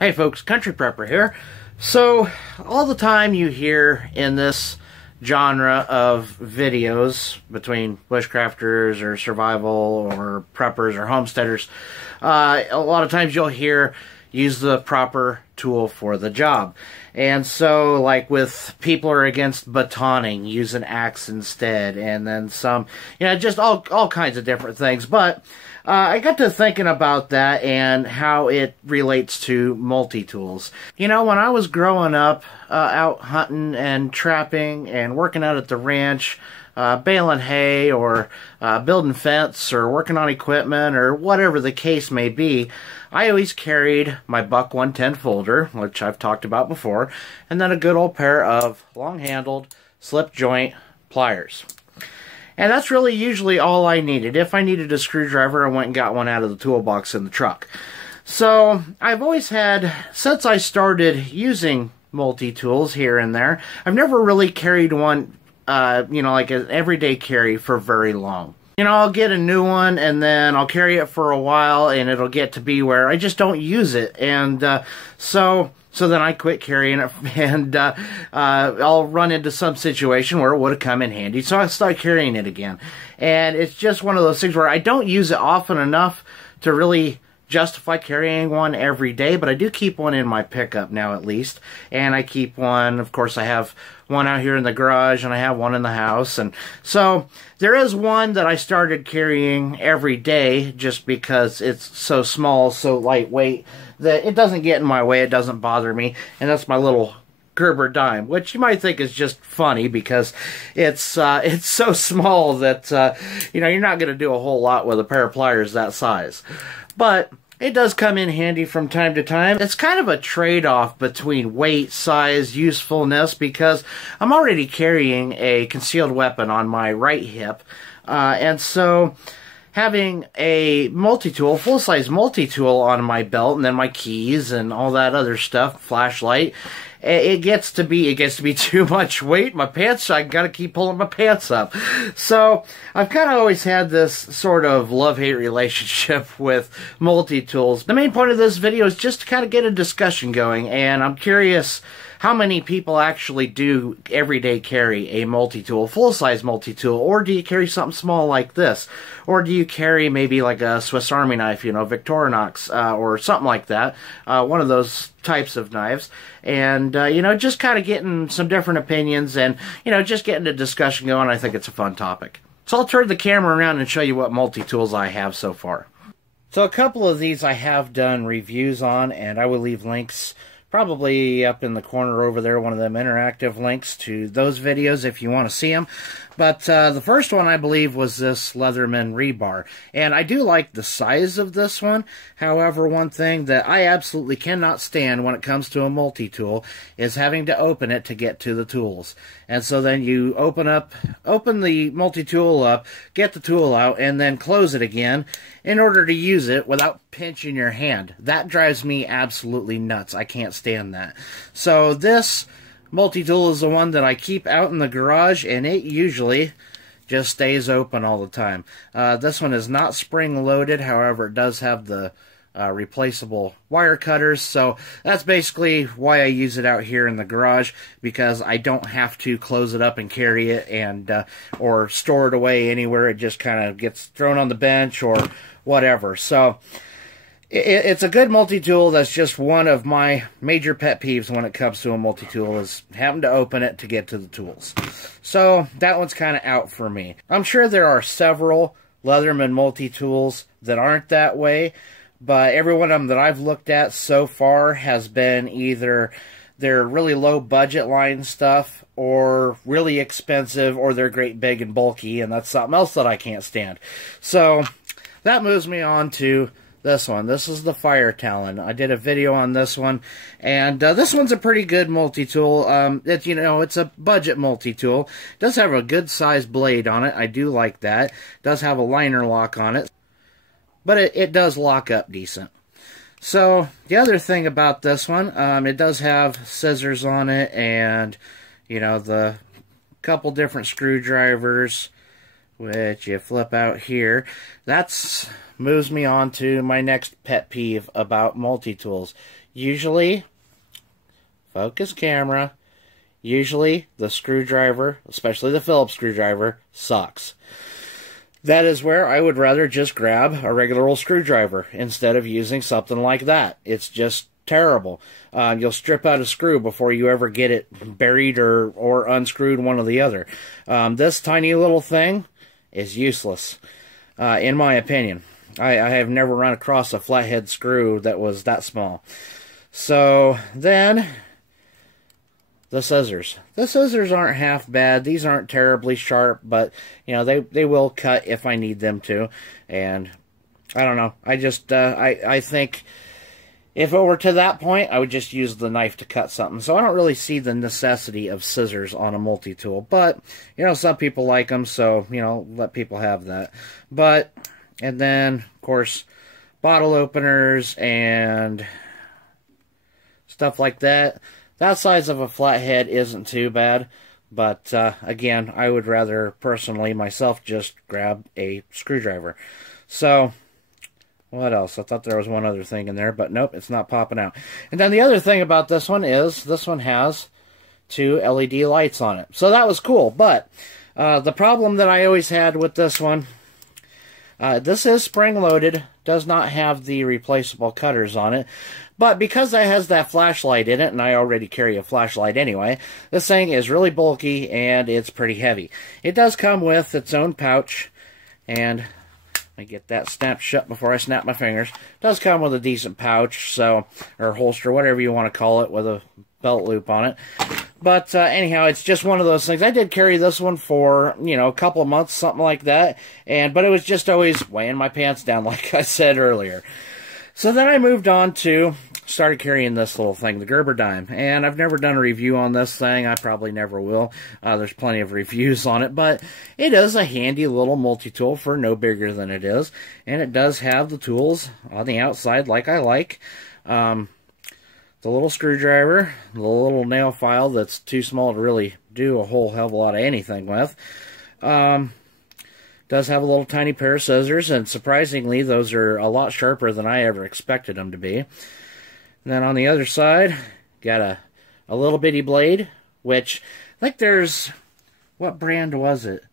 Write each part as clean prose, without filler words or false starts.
Hey folks, Country Prepper here. So, all the time you hear in this genre of videos between bushcrafters or survival or preppers or homesteaders, a lot of times you'll hear use the proper tool for the job. And so, like with people are against batoning, use an axe instead, and then some, just all kinds of different things. But I got to thinking about that and how it relates to multi-tools. When I was growing up, out hunting and trapping and working out at the ranch, baling hay or building fence or working on equipment or whatever the case may be, I always carried my Buck 110 folder, which I've talked about before, and then a good old pair of long-handled slip joint pliers. And that's really usually all I needed. If I needed a screwdriver, I went and got one out of the toolbox in the truck. So I've always had, since I started using multi-tools here and there, I've never really carried one, like an everyday carry for very long. I'll get a new one and then I'll carry it for a while and it'll get to be where I just don't use it. And so then I quit carrying it and I'll run into some situation where it would have come in handy. So I start carrying it again. And it's just one of those things where I don't use it often enough to really justify carrying one every day, but I do keep one in my pickup now at least. And I keep one, of course I have one out here in the garage and I have one in the house. And so there is one that I started carrying every day just because it's so small, so lightweight, that it doesn't get in my way, it doesn't bother me. And that's my little Gerber dime, which you might think is just funny because it's so small that you're not going to do a whole lot with a pair of pliers that size. But it does come in handy from time to time. It's kind of a trade-off between weight, size, usefulness, because I'm already carrying a concealed weapon on my right hip. And so having a multi-tool, full-size multi-tool on my belt, and then my keys and all that other stuff, flashlight, it gets to be too much weight. My pants, I gotta keep pulling my pants up. So I've kind of always had this sort of love-hate relationship with multi-tools. The main point of this video is just to kind of get a discussion going, and I'm curious how many people actually do everyday carry a multi-tool, full-size multi-tool, or do you carry something small like this? Or do you carry maybe like a Swiss Army knife, Victorinox, or something like that, one of those types of knives, and, just kind of getting some different opinions and, just getting a discussion going. I think it's a fun topic. So I'll turn the camera around and show you what multi-tools I have so far. So a couple of these I have done reviews on, and I will leave links probably up in the corner over there, one of them interactive links to those videos if you want to see them. But the first one, I believe, was this Leatherman rebar. And I do like the size of this one. However, one thing that I absolutely cannot stand when it comes to a multi-tool is having to open it to get to the tools. And so then you open the multi-tool up, get the tool out, and then close it again in order to use it without pinching your hand. That drives me absolutely nuts. I can't stand that. So this multi-tool is the one that I keep out in the garage, and it usually just stays open all the time. This one is not spring-loaded, however, it does have the replaceable wire cutters, so that's basically why I use it out here in the garage, because I don't have to close it up and carry it and or store it away anywhere. It just kind of gets thrown on the bench or whatever. So it's a good multi-tool. That's just one of my major pet peeves when it comes to a multi-tool, is having to open it to get to the tools. So that one's kind of out for me. I'm sure there are several Leatherman multi-tools that aren't that way, but every one of them that I've looked at so far has been either they're really low budget line stuff, or really expensive, or they're great big and bulky, and that's something else that I can't stand. So that moves me on to this one. This is the Fire Talon. I did a video on this one, and this one's a pretty good multi-tool. It's a budget multi-tool. It does have a good sized blade on it. I do like that. It does have a liner lock on it, but it does lock up decent. So the other thing about this one, it does have scissors on it, and the couple different screwdrivers, which you flip out here. That's moves me on to my next pet peeve about multi-tools. Usually, focus camera, usually the screwdriver, especially the Phillips screwdriver, sucks. That is where I would rather just grab a regular old screwdriver instead of using something like that. It's just terrible. You'll strip out a screw before you ever get it buried or unscrewed, one or the other. This tiny little thing is useless, in my opinion. I have never run across a flathead screw that was that small. So then, the scissors. The scissors aren't half bad. These aren't terribly sharp, but you know they will cut if I need them to. And I don't know. I just I think if it were to that point, I would just use the knife to cut something. So I don't really see the necessity of scissors on a multi-tool. But you know, some people like them, so you know, let people have that. But and then of course, bottle openers and stuff like that. That size of a flathead isn't too bad, but again, I would rather personally myself just grab a screwdriver. So, what else? I thought there was one other thing in there, but nope, it's not popping out. And then the other thing about this one is this one has 2 LED lights on it. So that was cool, but the problem that I always had with this one, this is spring-loaded, does not have the replaceable cutters on it. But because it has that flashlight in it, and I already carry a flashlight anyway, this thing is really bulky and it's pretty heavy. It does come with its own pouch, and let me get that snapped shut before I snap my fingers. It does come with a decent pouch, so, or holster, whatever you want to call it, with a belt loop on it. But anyhow, it's just one of those things. I did carry this one for, you know, a couple of months, something like that. But it was just always weighing my pants down, like I said earlier. So then I moved on to, started carrying this little thing, the Gerber dime. And I've never done a review on this thing. I probably never will. There's plenty of reviews on it. But it is a handy little multi-tool for no bigger than it is. And it does have the tools on the outside like I like. The little screwdriver, the little nail file that's too small to really do a whole hell of a lot of anything with. Does have a little tiny pair of scissors, and surprisingly, those are a lot sharper than I ever expected them to be. And then on the other side, got a little bitty blade, which I think there's, what brand was it?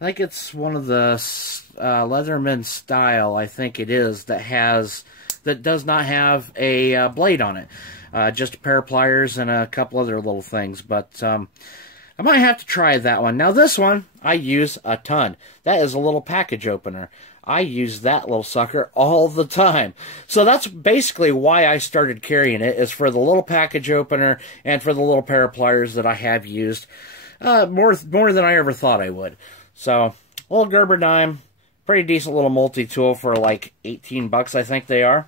I think it's one of the Leatherman style, I think it is, that does not have a blade on it. Just a pair of pliers and a couple other little things, but I might have to try that one. Now this one, I use a ton. That is a little package opener. I use that little sucker all the time. So that's basically why I started carrying it, is for the little package opener and for the little pair of pliers that I have used more than I ever thought I would. So, little Gerber dime, pretty decent little multi-tool for like 18 bucks, I think they are.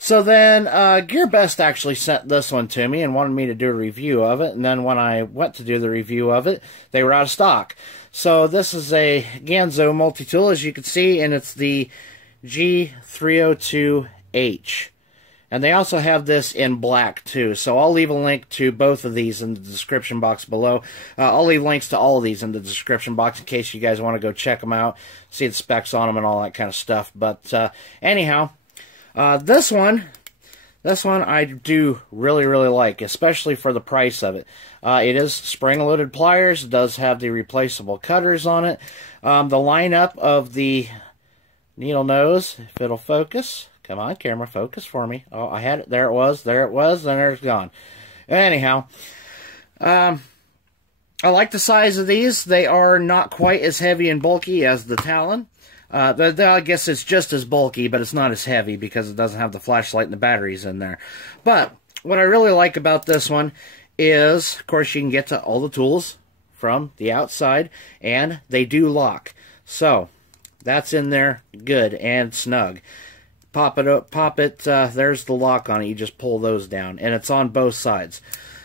So then, GearBest actually sent this one to me and wanted me to do a review of it. And then when I went to do the review of it, they were out of stock. So this is a Ganzo multi-tool, as you can see, and it's the G302H. And they also have this in black, too. So I'll leave a link to both of these in the description box below. I'll leave links to all of these in the description box in case you guys want to go check them out, see the specs on them and all that kind of stuff. But anyhow, this one I do really, really like, especially for the price of it. It is spring-loaded pliers. It does have the replaceable cutters on it. The lineup of the needle nose, if it'll focus. Come on, camera, focus for me. Oh, I had it. There it was, and there it's gone. Anyhow, I like the size of these. They are not quite as heavy and bulky as the Talon. I guess it's just as bulky, but it's not as heavy because it doesn't have the flashlight and the batteries in there. But what I really like about this one is, of course, you can get to all the tools from the outside, and they do lock. So, that's in there good and snug. Pop it up, there's the lock on it. You just pull those down, and it's on both sides.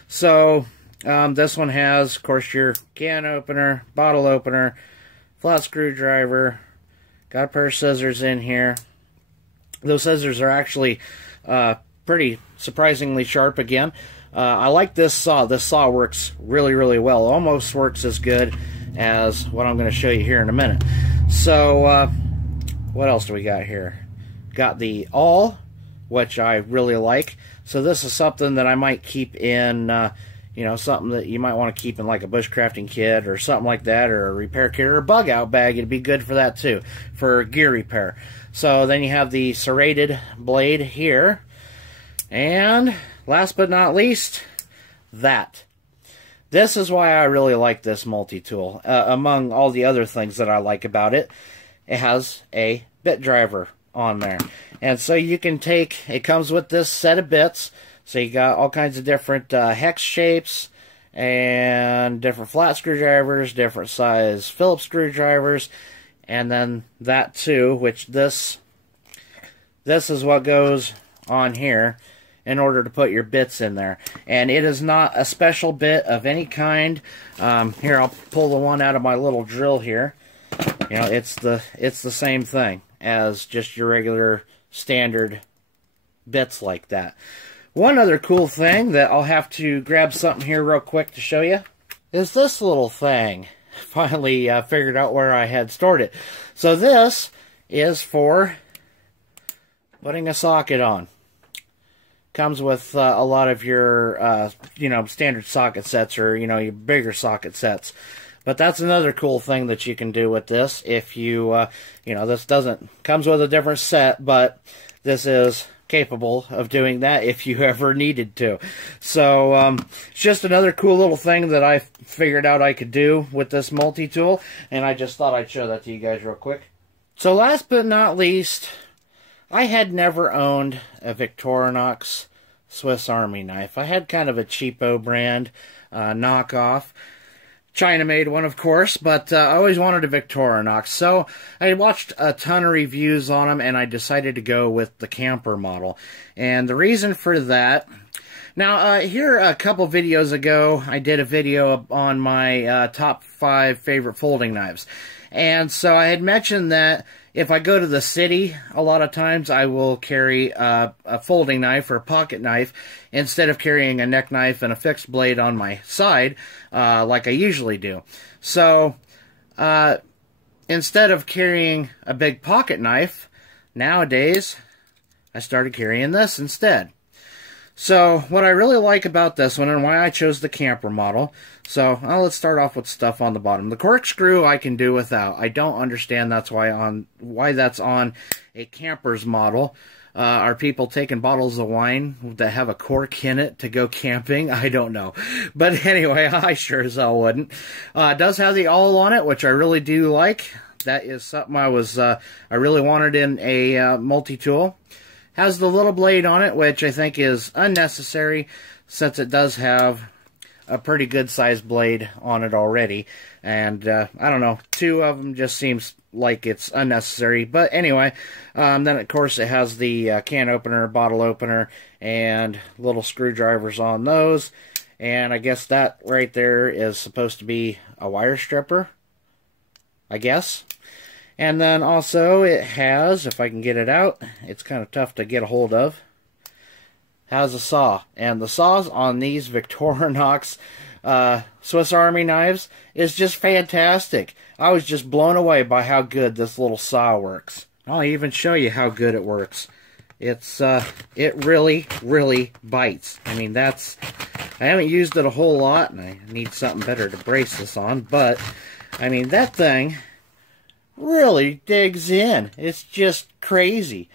So, this one has, of course, your can opener, bottle opener, flat screwdriver. Got a pair of scissors in here. Those scissors are actually pretty surprisingly sharp again. I like this saw. This saw works really, really well. Almost works as good as what I'm going to show you here in a minute. So what else do we got here? Got the awl, which I really like. So this is something that I might keep in, you know, something that you might want to keep in like a bushcrafting kit or something like that, or a repair kit or a bug out bag. It'd be good for that too, for gear repair. So then you have the serrated blade here. And last but not least, that. This is why I really like this multi-tool. Among all the other things that I like about it, it has a bit driver on there. And so you can take, it comes with this set of bits. So you got all kinds of different hex shapes and different flat screwdrivers, different size Phillips screwdrivers, and then that too, which this is what goes on here in order to put your bits in there. And it is not a special bit of any kind. Here, I'll pull the one out of my little drill here. You know, it's the same thing as just your regular standard bits like that. One other cool thing that I'll have to grab something here real quick to show you is this little thing. Finally figured out where I had stored it. So this is for putting a socket on. Comes with a lot of your, you know, standard socket sets, or, you know, your bigger socket sets. But that's another cool thing that you can do with this. If you, you know, this comes with a different set, but this is capable of doing that if you ever needed to. So, it's just another cool little thing that I figured out I could do with this multi-tool, and I just thought I'd show that to you guys real quick. So last but not least, I had never owned a Victorinox Swiss Army knife. I had kind of a cheapo brand knockoff. China-made one, of course, but I always wanted a Victorinox. So I watched a ton of reviews on them, and I decided to go with the camper model. And the reason for that... Now, here a couple videos ago, I did a video on my top 5 favorite folding knives. And so I had mentioned that if I go to the city, a lot of times I will carry a folding knife or a pocket knife instead of carrying a neck knife and a fixed blade on my side like I usually do. So instead of carrying a big pocket knife, nowadays I started carrying this instead. So what I really like about this one, and why I chose the camper model, so let's start off with stuff on the bottom. The corkscrew I can do without. I don't understand why that's on a camper's model. Are people taking bottles of wine that have a cork in it to go camping? I don't know. But anyway, I sure as hell wouldn't. It does have the awl on it, which I really do like. That is something I really wanted in a multi-tool. Has the little blade on it, which I think is unnecessary, since it does have a pretty good sized blade on it already. And I don't know, 2 of them just seems like it's unnecessary. But anyway, then of course it has the can opener, bottle opener, and little screwdrivers on those. And I guess that right there is supposed to be a wire stripper, I guess. And then also it has, if I can get it out, it's kind of tough to get a hold of, has a saw. And the saws on these Victorinox Swiss Army knives is just fantastic. I was just blown away by how good this little saw works. I'll even show you how good it works. It really, really bites. I mean, I haven't used it a whole lot, and I need something better to brace this on, but, I mean, that thing really digs in. It's just crazy.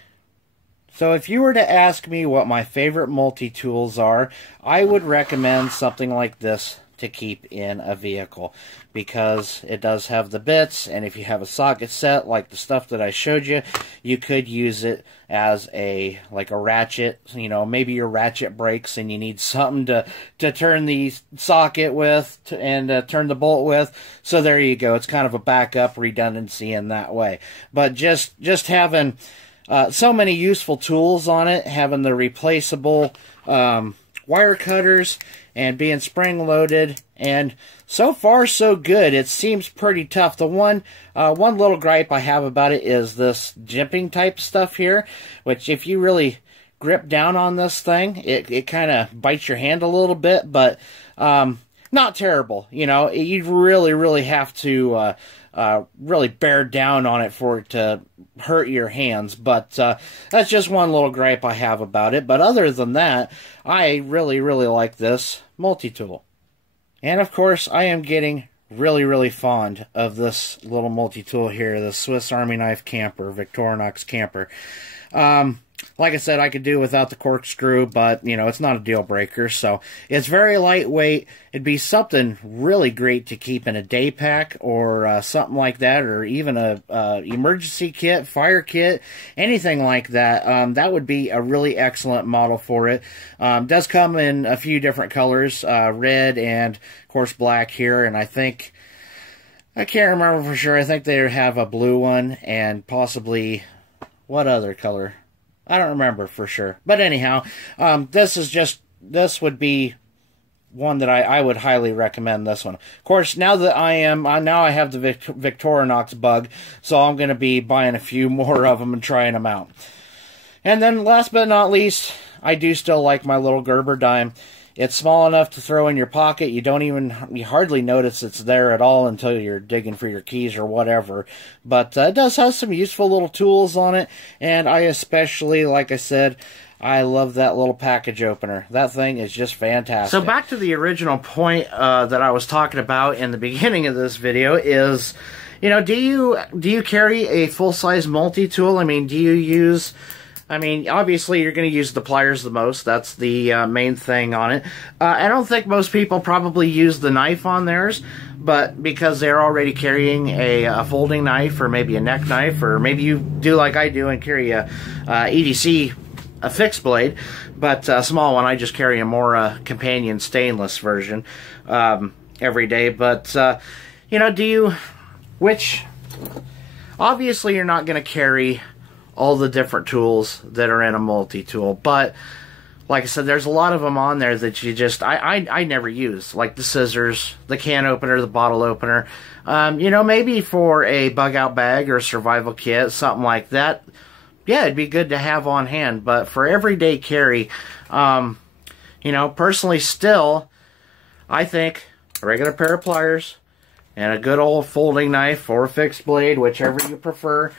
So if you were to ask me what my favorite multi-tools are, I would recommend something like this to keep in a vehicle, because it does have the bits, and if you have a socket set like the stuff that I showed you, you could use it as like a ratchet. You know, maybe your ratchet breaks and you need something to turn the socket with and turn the bolt with. So there you go. It's kind of a backup redundancy in that way. But just having so many useful tools on it, having the replaceable wire cutters, and being spring-loaded, and so far so good. It seems pretty tough. The one little gripe I have about it is this jimping type stuff here, which if you really grip down on this thing, it kind of bites your hand a little bit, but not terrible. You know, you really have to really bear down on it for it to hurt your hands. But that's just one little gripe I have about it. But other than that, I really like this multi-tool. And of course, I am getting really fond of this little multi-tool here, the Swiss Army Knife Camper, Victorinox Camper. Like I said, I could do without the corkscrew, but, you know, it's not a deal breaker. So it's very lightweight. It'd be something really great to keep in a day pack or something like that, or even a emergency kit, fire kit, anything like that. That would be a really excellent model for it. Does come in a few different colors, red and, of course, black here, and I think, I can't remember for sure, I think they have a blue one and possibly, what other color? I don't remember for sure. But anyhow, this would be one that I would highly recommend, this one. Of course, now that I have the Victorinox bug, so I'm going to be buying a few more of them and trying them out. And then last but not least, I do still like my little Gerber dime. It's small enough to throw in your pocket. You hardly notice it's there at all until you're digging for your keys or whatever. But it does have some useful little tools on it. And I especially, like I said, I love that little package opener. That thing is just fantastic. So back to the original point that I was talking about in the beginning of this video is, you know, do you carry a full-size multi-tool? I mean, do you use... I mean, obviously, you're going to use the pliers the most. That's the main thing on it. I don't think most people probably use the knife on theirs, but because they're already carrying a folding knife or maybe a neck knife, or maybe you do like I do and carry a EDC, a fixed blade, but a small one. I just carry a more companion stainless version every day. But, you know, obviously, you're not going to carry all the different tools that are in a multi-tool, but like I said, there's a lot of them on there that you just I never use, like the scissors, the can opener, the bottle opener. You know, maybe for a bug out bag or a survival kit, something like that, yeah, it'd be good to have on hand. But for everyday carry, you know, personally, still, I think a regular pair of pliers and a good old folding knife or a fixed blade, whichever you prefer.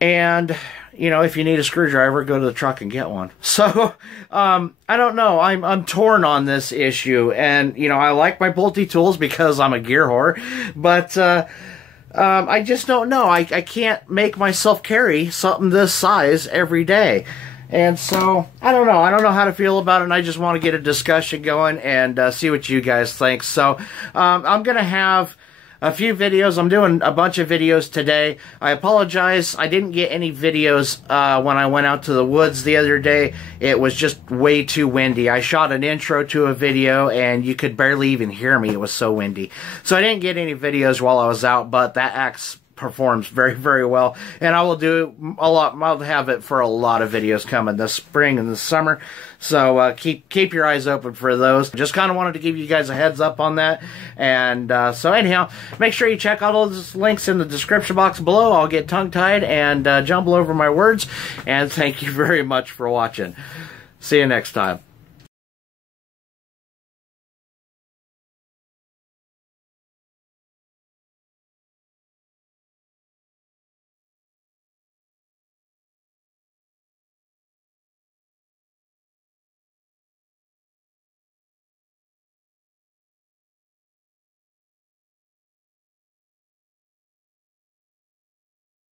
And, you know, if you need a screwdriver, go to the truck and get one. So, I don't know. I'm torn on this issue. And, you know, I like my multi-tools because I'm a gear whore. But, I just don't know. I can't make myself carry something this size every day. And so, I don't know. I don't know how to feel about it, and I just want to get a discussion going and see what you guys think. So, I'm going to have a few videos. I'm doing a bunch of videos today. I apologize. I didn't get any videos when I went out to the woods the other day. It was just way too windy. I shot an intro to a video, and you could barely even hear me. It was so windy. So I didn't get any videos while I was out, but that axe performs very well, and I will do a lot. I'll have it for a lot of videos coming this spring and this summer, so keep your eyes open for those. Just kind of wanted to give you guys a heads up on that. And so anyhow, make sure you check out all those links in the description box below. I'll get tongue-tied and jumble over my words, and thank you very much for watching. See you next time.